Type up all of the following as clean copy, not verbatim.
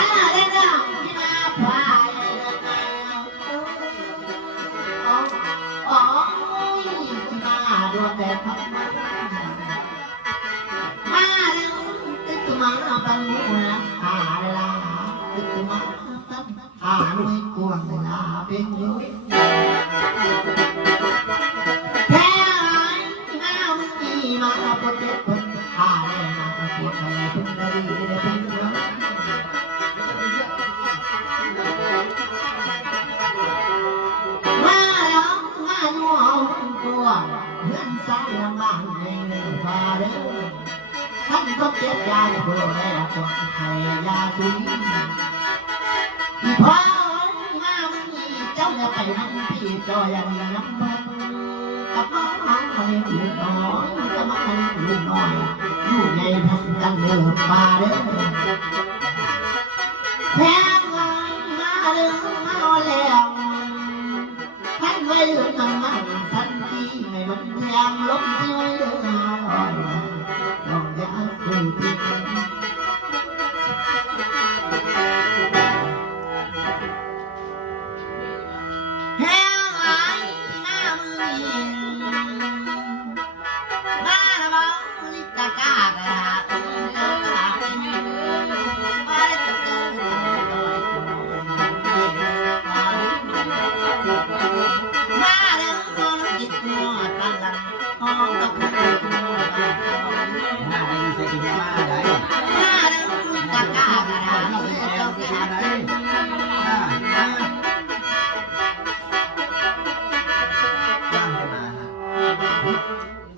มาเด้อที่มาพายอ๋อมาดวงแดดพับมาเด้อตึกมาบังหัวหาเวลาตึกมาหาหน่วยกวงเวลาเป็นยุ้ยแพ้หน้ามึงอีมาปวดเจ็บปวดหาได้มาปวดอะไรเพิ่งได้ดีได้เป็นเรื่องมาแล้วมาหนูเอาตัวเพื่อนสายลำบากในหนึ่งฟ้าเด้อท่านก็เจ็บยาโบแม่ปวดไข้ยาสุยอีพ่อมามึงอีเจ้าอย่าไปนั่งพี่จอยอย่างน้ำมันกับมาให้ลูกน้อยกับมาให้ลูกน้อยอยู่ในพันกันเดิมมาเด้อแพงมาเด้อมาแล้วท่านไว้ลืมมันสันทีให้มันแพงลงที่ไว้เด้อต้องอย่าฝืน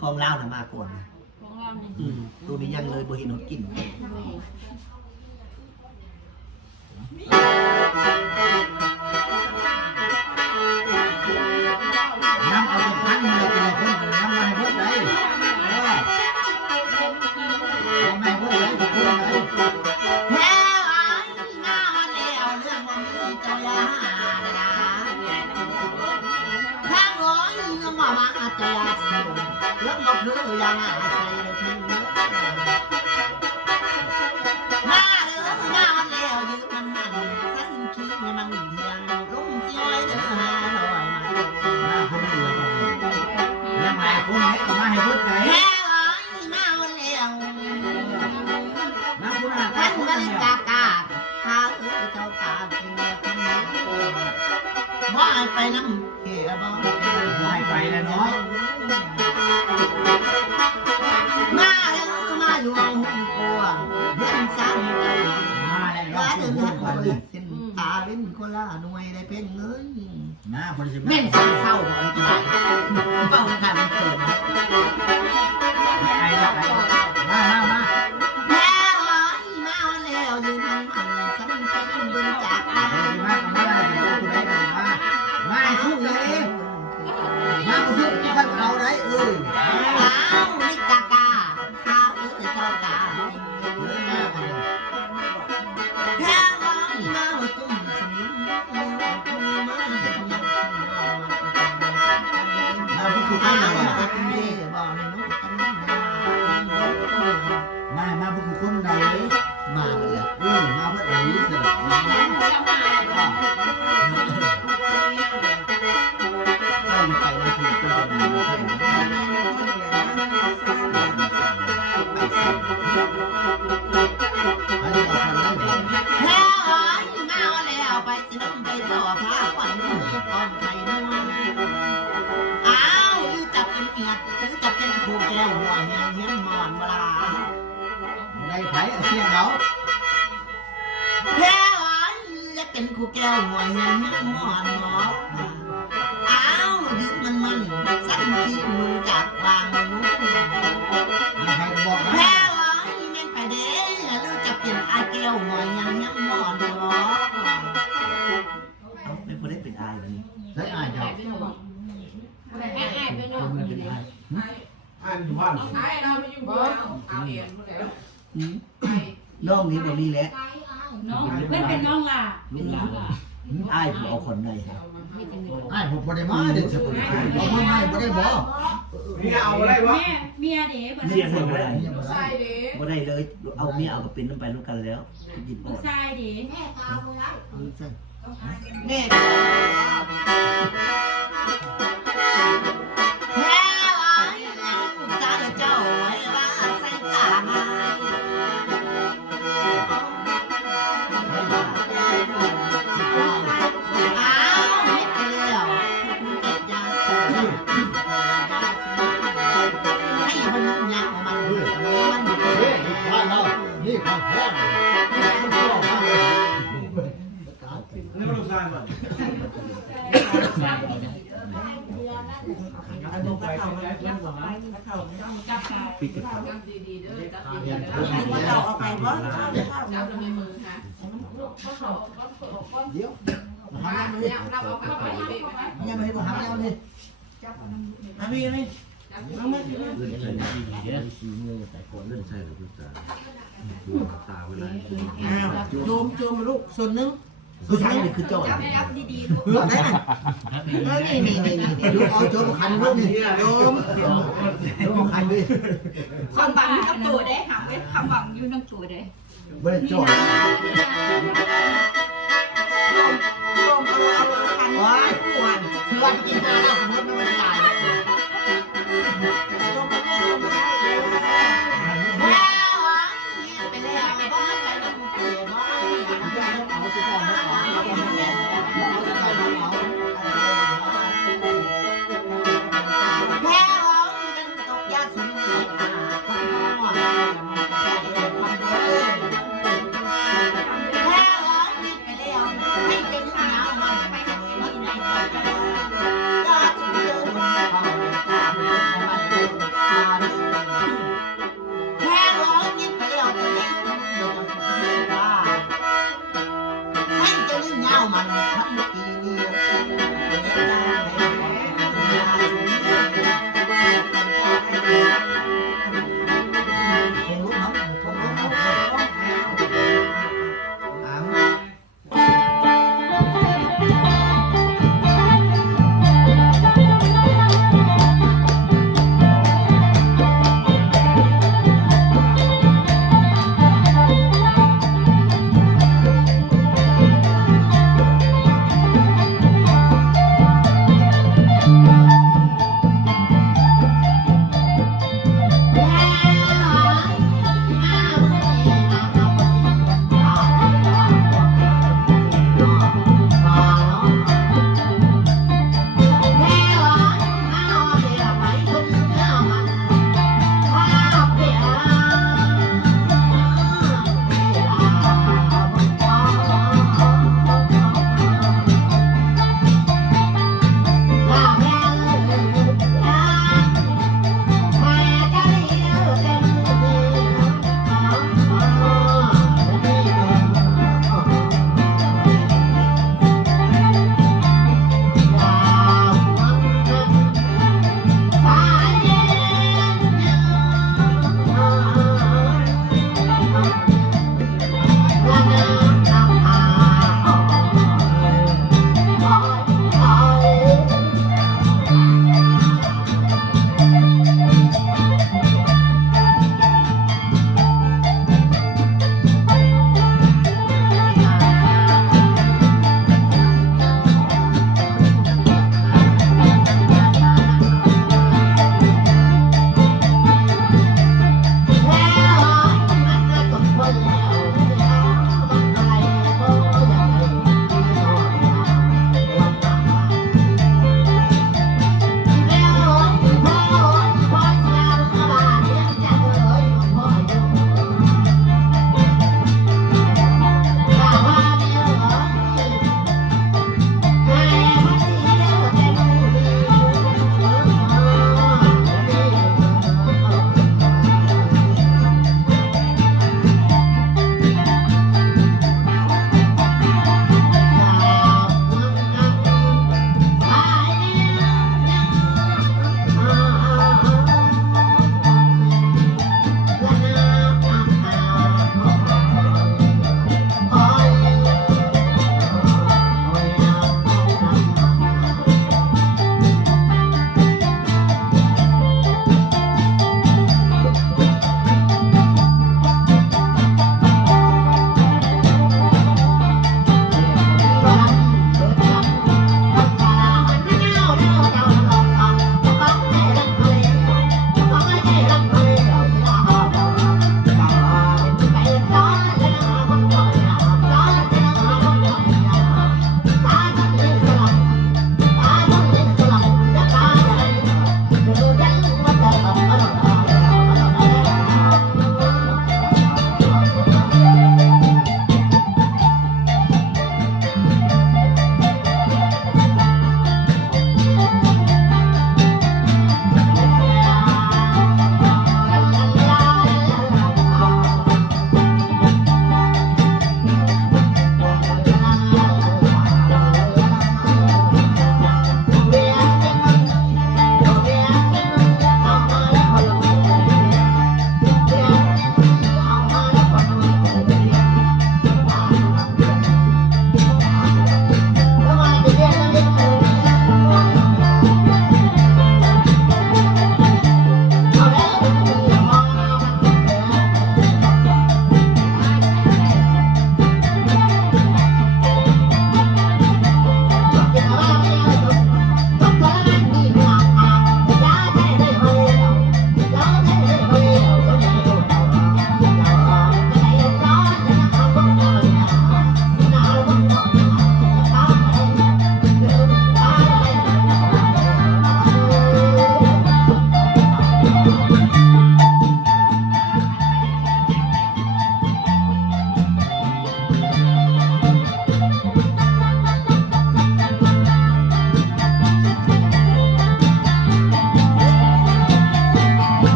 ของเราน่ะมาก่อนตัวนี้ยังเลยบ่เห็นเขากินน้ำเอาเป็นพันเลยแต่ละคนน้ำมาให้พวกได้เอาไม่พวกได้ทุกคนเลยแพ้ไอ้หน้ามันแล้วเรื่องมันมีเจ้าย่าข้างร้อยก็มาเจ้าย่าสิเรื่องมันคือยังไงใส่เลยทิ้งเนื้อมาเด้อมาแล้วยืดมันสั้นขี้มันเทียงลุ่มเสียเด้อหาหน่อยมาคนเดียวยังไงคนนี้ก็มาให้พูดไหนแค่เอ้ยมาแล้วมาคุณอาท่านก็เลยกากาหาเจ้ากาเป็นเมียคนนี้ว่าไปน้ำเกลือบ้างไปแล้วเนาะมาแล้วมาอยู่ห้องกลัวเพื่อนสั่งกันมาแล้วว่าเดินทางไปเส้นตาเป็นคนละหน่วยได้เป็นเงินมาพอดีแม่นสั่งเศร้าบ่อะไรกันเป้าค่ะมันเกิดไอ้ละมาแม่ร้อยมาแล้วยืนมันฉันเป็นเบิ่งจากตามาสู้เลยมาสู้ท่านเอาได้อ้าวนี่กากาข้าวเจ้ากาแค่ร้อยมาตุ้มสมุนมาผู้คนไหนมาผู้คนไหนมาเลยมาเพื่ออะไรเสร็จไปแล้วคือจะเป็นแล้วไปสิน้ำไปต่อพาขวัญตอนไทยนวลอ้าวจับเป็นเมียจับเป็นครูแก้วหัวเฮียงเฮียงมอนเวลาได้ไผ่เสียงเขาแค่จะเป็นครูแก้วหัวเฮียงเฮียงมอนหมออ้าวดึกมันสั่นที่มือจากวางมือแค่แม่งไปเด้อจะเป็นอาแก้วหัวเฮียงเฮียงมอนหมอไม่พอได้เป็นอายเลยได้อายเจ้าเป็นน้องเป็นอายอายอยู่บ้านเราไม่อยู่บ้านเอาเองหมดแล้วน้องนี้บอกดีแหละ น้องเล่นเป็นน้องล่ะ อ้ายผมเอาคนไหน ไอ้ผมบ่ได้มาเด็ดสมุนไพรเอามาให้บ่ได้บ่ นี่เอาอะไรวะ เมียเด๋บ่ เสียง ได้ บ่ได้ ใส่เด้ บ่ได้เลยเอาเมียเอากับเป็นน้ำไปน้ำกันแล้วหยิบอ ผู้ อก ชายเด๋ แม่ตาบ่ได้ ใช่ แม่แม่ว่าตาเจ้าไว้ว่าใส่ตามาอ้าวเฮ็ดไปแล้วเก็บยาให้มันยาวมัน เฮ้ยบ้านเรานี่ของแท้มันก็ว่าเลย นี่มันลูกชายมัน อันนี้ก็เข้ามาเข้า ปิดกับเขา ดีๆเด้อจับ เรียน ว่าเราเอาไปว่าเข้า จับในมือค่ะ เดี๋ยวมาหาเลย เราเอาเข้าไปดิ ยังไม่มาหาแล้วนี่ อันนี้นี่ เลื่อนใส่สีเมื่อแต่ก่อนเลื่อนใส่กับตาดูกับตาเวลา อ้าวโจมลูกส่วนนึง ผู้ชายนี่คือโจร จับดี เพื่อได้นี่ดูเอาโจมขันลูกนี่โจมขันดิ ๆความบังกับตัวเด้หาไว้ความบังอยู่ทั้งตัวเด้ ไม่ได้โจม ว้ายผู้วันคือวันกินข้าวแล้วสมมติไม่ตาย โจม